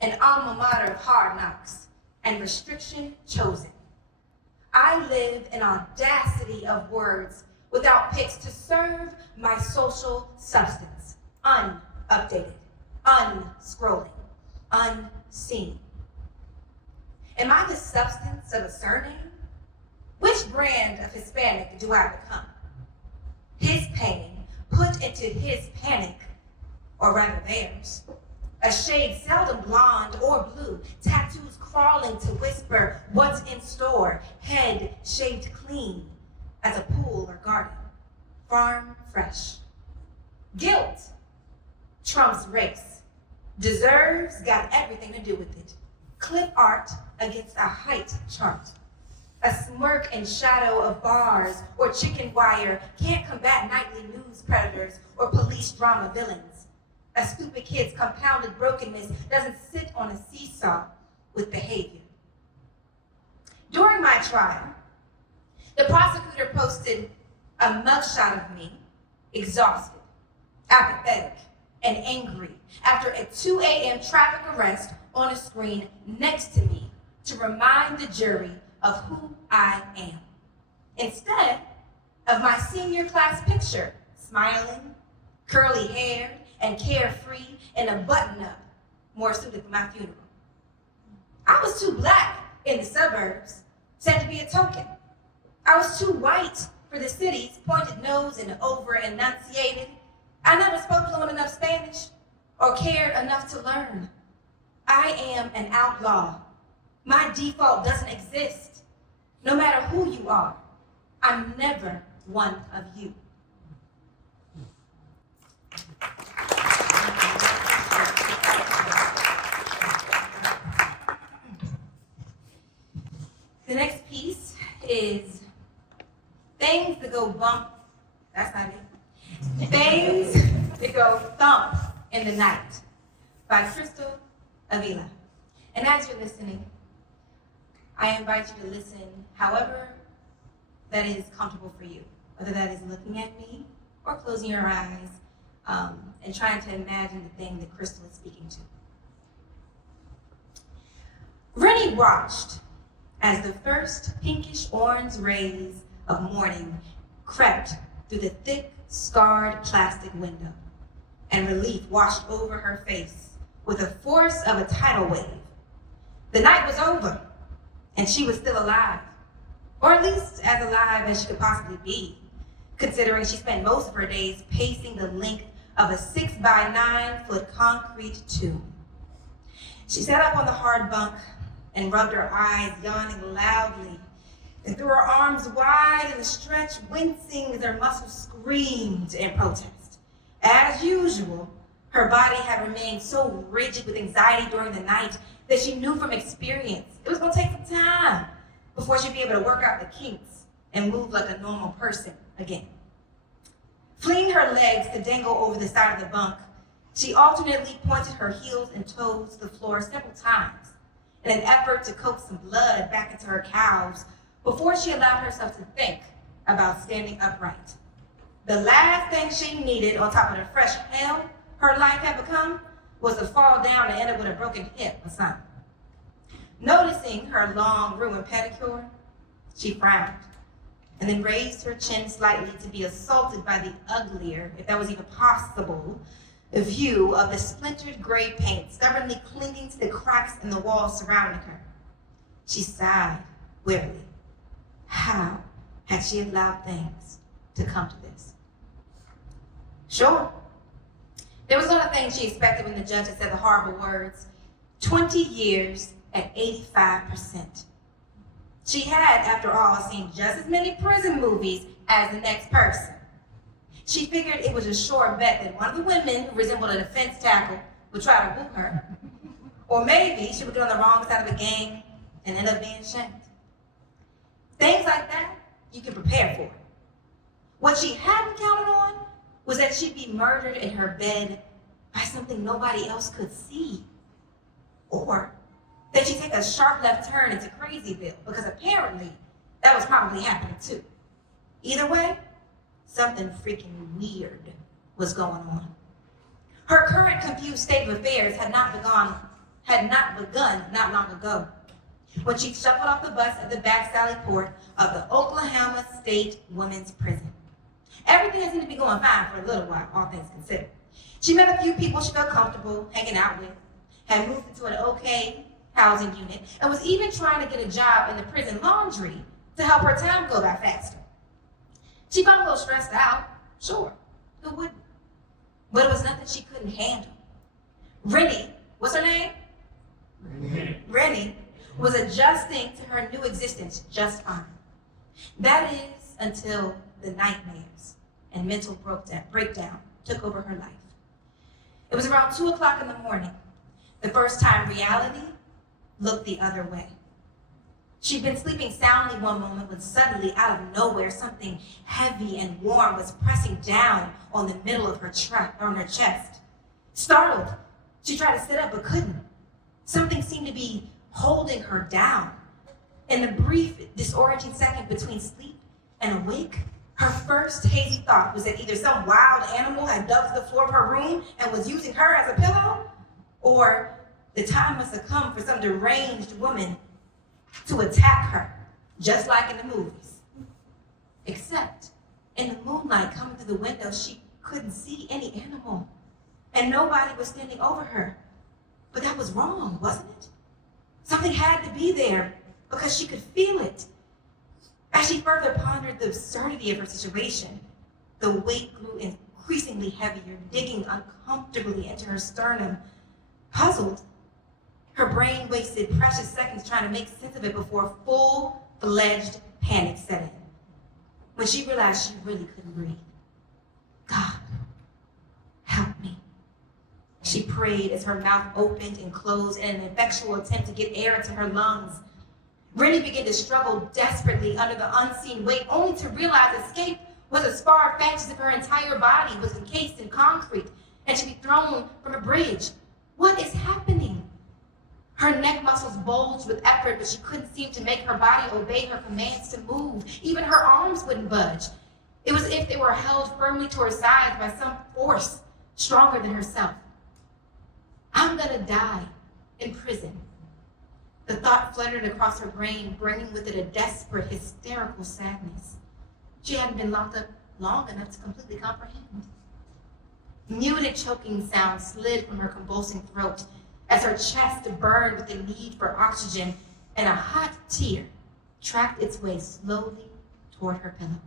An alma mater of hard knocks and restriction chosen. I live an audacity of words without pics to serve my social substance. Unupdated, unscrolling, unseen. Am I the substance of a surname? Which brand of Hispanic do I become? His pain put into his panic, or rather theirs. A shade seldom blonde or blue, tattoos crawling to whisper what's in store, head shaved clean as a pool or garden, farm fresh. Guilt trumps race. Deserves got everything to do with it. Clip art against a height chart. A smirk and shadow of bars or chicken wire can't combat nightly news predators or police drama villains. A stupid kid's compounded brokenness doesn't sit on a seesaw with behavior. During my trial, the prosecutor posted a mugshot of me, exhausted, apathetic, and angry after a 2 a.m. traffic arrest on a screen next to me to remind the jury of who I am. Instead of my senior class picture, smiling, curly haired, and carefree in a button-up, more suited for my funeral. I was too black in the suburbs, said to be a token. I was too white for the city's pointed nose and over-enunciated. I never spoke fluent enough Spanish or cared enough to learn. I am an outlaw. My default doesn't exist. No matter who you are, I'm never one of you. The next piece is Things That Go Bump, that's not it. Things That Go Thump in the Night by Crystal Avila. And as you're listening, I invite you to listen however that is comfortable for you, whether that is looking at me or closing your eyes and trying to imagine the thing that Crystal is speaking to. Rennie watched as the first pinkish-orange rays of morning crept through the thick, scarred plastic window, and relief washed over her face with the force of a tidal wave. The night was over, and she was still alive, or at least as alive as she could possibly be, considering she spent most of her days pacing the length of a 6-by-9-foot concrete tomb. She sat up on the hard bunk and rubbed her eyes, yawning loudly, and threw her arms wide in the stretch, wincing as her muscles screamed in protest. As usual, her body had remained so rigid with anxiety during the night that she knew from experience it was going to take some time before she'd be able to work out the kinks and move like a normal person again. Flinging her legs to dangle over the side of the bunk, she alternately pointed her heels and toes to the floor several times in an effort to coax some blood back into her calves before she allowed herself to think about standing upright. The last thing she needed on top of the fresh hell her life had become was to fall down and end up with a broken hip or something. Noticing her long ruined pedicure, she frowned and then raised her chin slightly to be assaulted by the uglier, if that was even possible, view of the splintered gray paint stubbornly clinging to the cracks in the walls surrounding her. She sighed wearily. How had she allowed things to come to this? Sure. There was another thing she expected when the judge had said the horrible words, 20 years at 85%. She had, after all, seen just as many prison movies as the next person. She figured it was a sure bet that one of the women who resembled a defense tackle would try to woo her. Or maybe she would get on the wrong side of a gang and end up being shamed. Things like that, you can prepare for. What she hadn't counted on was that she'd be murdered in her bed by something nobody else could see. Or that she'd take a sharp left turn into Crazyville, because apparently that was probably happening too. Either way, something freaking weird was going on. Her current confused state of affairs had not begun not long ago, when she shuffled off the bus at the back sally port of the Oklahoma State Women's Prison. Everything had seemed to be going fine for a little while, all things considered. She met a few people she felt comfortable hanging out with, had moved into an okay housing unit, and was even trying to get a job in the prison laundry to help her time go by faster. She felt a little stressed out, sure, who wouldn't? But it was nothing she couldn't handle. Rennie, what's her name? Rennie was adjusting to her new existence just fine. That is until the nightmares and mental breakdown took over her life. It was around 2 o'clock in the morning, the first time reality looked the other way. She'd been sleeping soundly one moment when suddenly, out of nowhere, something heavy and warm was pressing down on the middle of her chest. Startled, she tried to sit up but couldn't. Something seemed to be holding her down. In the brief, disorienting second between sleep and awake, her first hazy thought was that either some wild animal had dug to the floor of her room and was using her as a pillow, or the time must have come for some deranged woman to attack her, just like in the movies. Except, in the moonlight coming through the window, she couldn't see any animal, and nobody was standing over her. But that was wrong, wasn't it? Something had to be there, because she could feel it. As she further pondered the absurdity of her situation, the weight grew increasingly heavier, digging uncomfortably into her sternum. Puzzled, her brain wasted precious seconds trying to make sense of it before full-fledged panic set in. When she realized she really couldn't breathe. God, help me. She prayed as her mouth opened and closed in an ineffectual attempt to get air into her lungs. Rennie began to struggle desperately under the unseen weight, only to realize escape was as far-fetched as if her entire body was encased in concrete and she'd be thrown from a bridge. What is happening? Her neck muscles bulged with effort, but she couldn't seem to make her body obey her commands to move. Even her arms wouldn't budge. It was as if they were held firmly to her sides by some force stronger than herself. I'm gonna die in prison. The thought fluttered across her brain, bringing with it a desperate, hysterical sadness. She hadn't been locked up long enough to completely comprehend. Muted choking sounds slid from her convulsing throat as her chest burned with the need for oxygen, and a hot tear tracked its way slowly toward her pillow.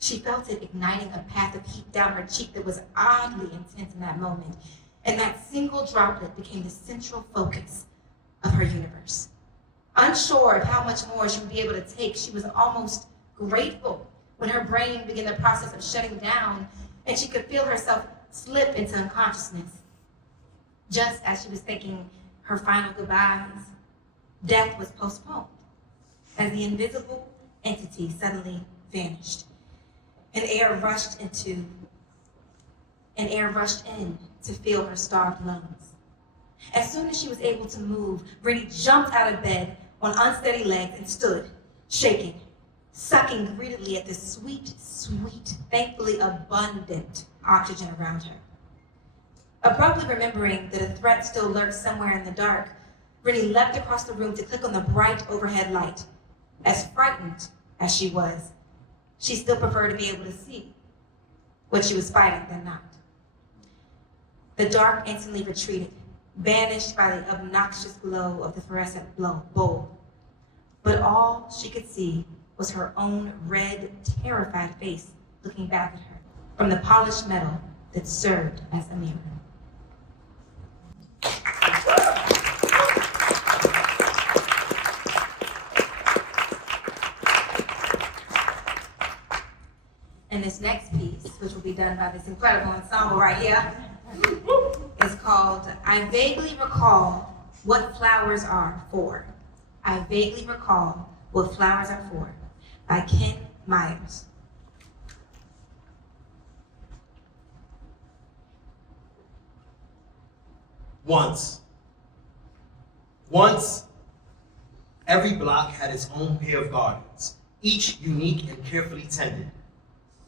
She felt it igniting a path of heat down her cheek that was oddly intense in that moment, and that single droplet became the central focus of her universe. Unsure of how much more she would be able to take, she was almost grateful when her brain began the process of shutting down and she could feel herself slip into unconsciousness. Just as she was thinking her final goodbyes, death was postponed as the invisible entity suddenly vanished, and air rushed in to fill her starved lungs. As soon as she was able to move, Rennie jumped out of bed on unsteady legs and stood, shaking, sucking greedily at the sweet, thankfully abundant oxygen around her. Abruptly remembering that a threat still lurked somewhere in the dark, Brittany leapt across the room to click on the bright overhead light. As frightened as she was, she still preferred to be able to see what she was fighting than not. The dark instantly retreated, banished by the obnoxious glow of the fluorescent bowl. But all she could see was her own red, terrified face looking back at her from the polished metal that served as a mirror. And this next piece, which will be done by this incredible ensemble right here, is called I Vaguely Recall What Flowers Are For. I Vaguely Recall What Flowers Are For by Meyers. Once, every block had its own pair of gardens, each unique and carefully tended,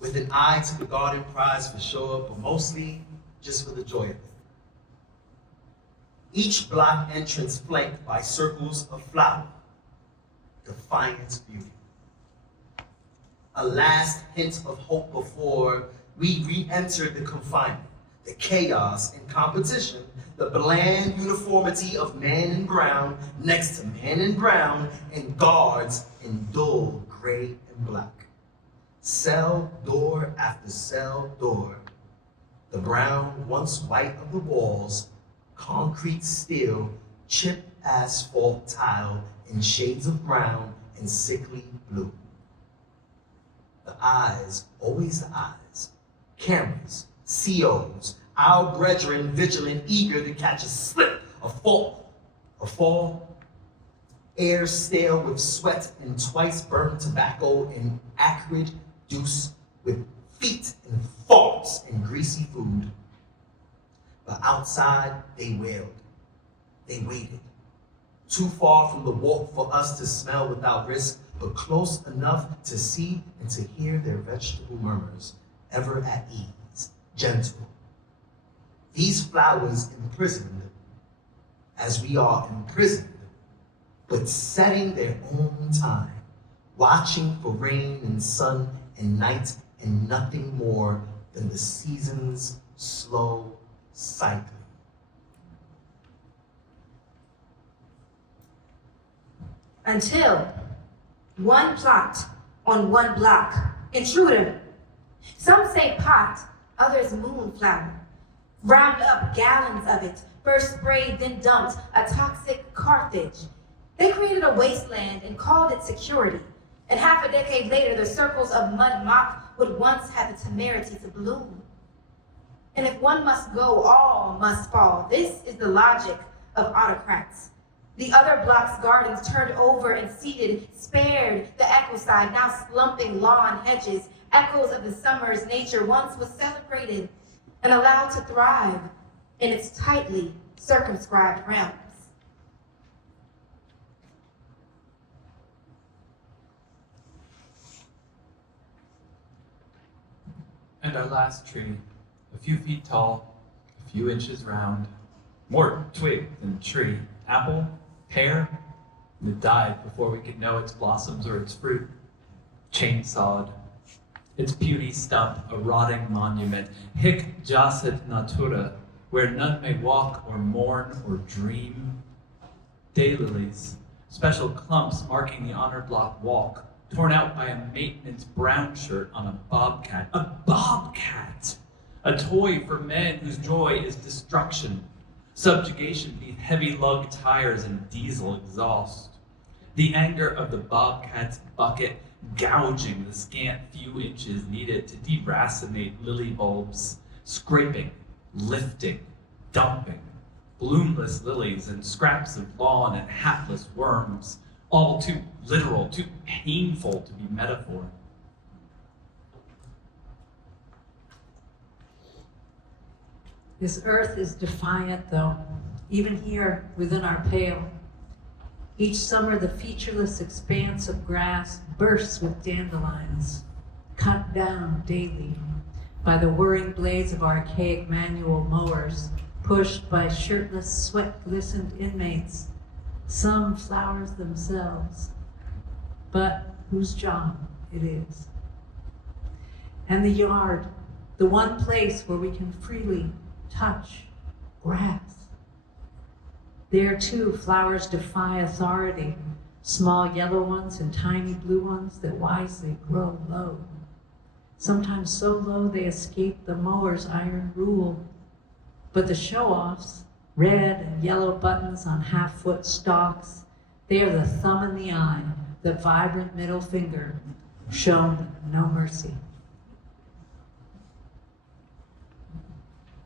with an eye to the garden prize for sure, but mostly just for the joy of it. Each block entrance flanked by circles of flower, defiant beauty. A last hint of hope before we re-entered the confinement, the chaos and competition, the bland uniformity of man in brown next to man in brown and guards in dull gray and black. Cell door after cell door, the brown once white of the walls, concrete steel, chipped asphalt tile in shades of brown and sickly blue. The eyes, always the eyes, cameras, COs, our brethren vigilant, eager to catch a slip, a fall, air stale with sweat and twice burned tobacco and acrid deuce with feet and farts and greasy food. But outside, they wailed. They waited. Too far from the walk for us to smell without risk, but close enough to see and to hear their vegetable murmurs, ever at ease, gentle. These flowers imprisoned, as we are imprisoned, but setting their own time, watching for rain and sun and night and nothing more than the season's slow cycling. Until one plot on one block, intruder. Some say pot, others moonflower. Round up gallons of it, first sprayed, then dumped, a toxic Carthage. They created a wasteland and called it security. And half a decade later, the circles of mud mock would once have the temerity to bloom. And if one must go, all must fall. This is the logic of autocrats. The other block's gardens turned over and seeded, spared the ecocide, now slumping lawn hedges, echoes of the summer's nature once was celebrated and allowed to thrive in its tightly circumscribed realms. And our last tree, a few feet tall, a few inches round, more twig than tree, apple, pear, and it died before we could know its blossoms or its fruit. Chainsawed, its puny stump a rotting monument, hic jacet natura, where none may walk or mourn or dream. Daylilies, special clumps marking the honor block walk, torn out by a maintenance brown shirt on a bobcat. A bobcat! A toy for men whose joy is destruction. Subjugation beneath heavy lug tires and diesel exhaust. The anger of the bobcat's bucket gouging the scant few inches needed to deracinate lily bulbs, scraping, lifting, dumping, bloomless lilies and scraps of lawn and hapless worms, all too literal, too painful to be metaphor. This earth is defiant, though, even here within our pale. Each summer, the featureless expanse of grass bursts with dandelions, cut down daily by the whirring blades of archaic manual mowers pushed by shirtless, sweat-glistened inmates, some flowers themselves, but whose job it is. And the yard, the one place where we can freely touch grass. There too, flowers defy authority, small yellow ones and tiny blue ones that wisely grow low. Sometimes so low they escape the mower's iron rule. But the show-offs, red and yellow buttons on half-foot stalks, they are the thumb in the eye, the vibrant middle finger, shown no mercy.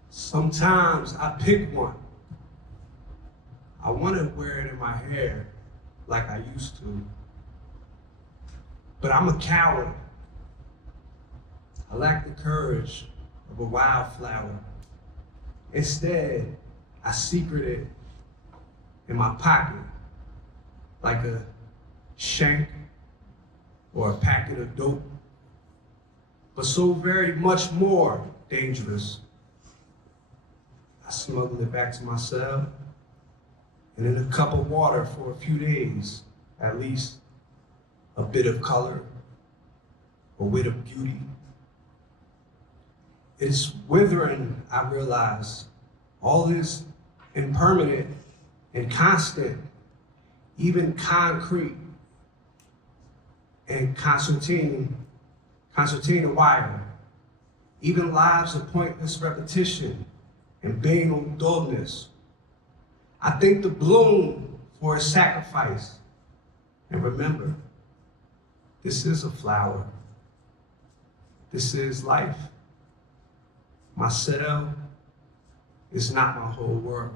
Sometimes I pick one. I want to wear it in my hair like I used to. But I'm a coward. I lack the courage of a wildflower. Instead, I secret it in my pocket like a shank or a packet of dope, but so very much more dangerous. I smuggle it back to my cell, and in a cup of water for a few days, at least, a bit of color, a whit of beauty. It is withering, I realize, all this impermanent and constant, even concrete, and concertina wire, even lives of pointless repetition and banal dullness. I thank the bloom for its sacrifice. And remember, this is a flower. This is life. My cell is not my whole world.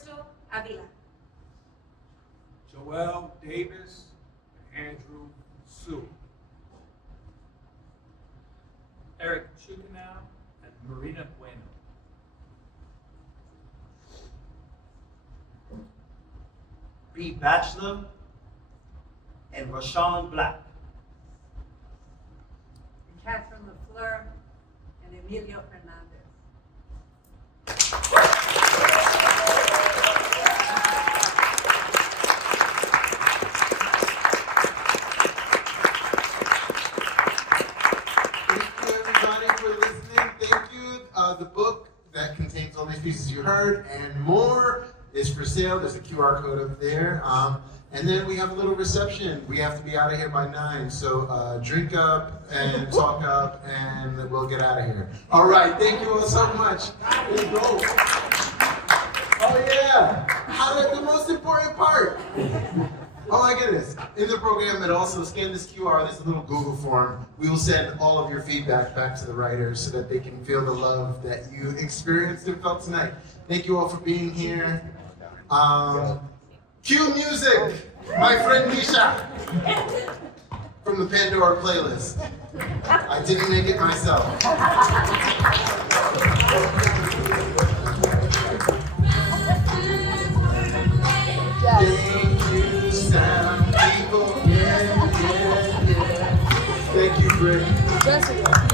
Fausto, Avila. Joel Davis and Andrew Sue. Eric Tscheukenow and Marina Bueno. B. Batchelor and Rashuan Black. Catherine LaFleur and Emilio Fernandez. The book that contains all these pieces you heard and more is for sale. There's a QR code up there. And then we have a little reception. We have to be out of here by 9. So drink up and talk up and we'll get out of here. All right, thank you all so much. Let's go. Oh yeah, the most important part. Oh my goodness. In the program, it also scan this QR, this little Google form. We will send all of your feedback back to the writers so that they can feel the love that you experienced and felt tonight. Thank you all for being here. Cue music, my friend Misha, from the Pandora playlist. I didn't make it myself. Thank you, sound people. Yeah. Thank you, Rick.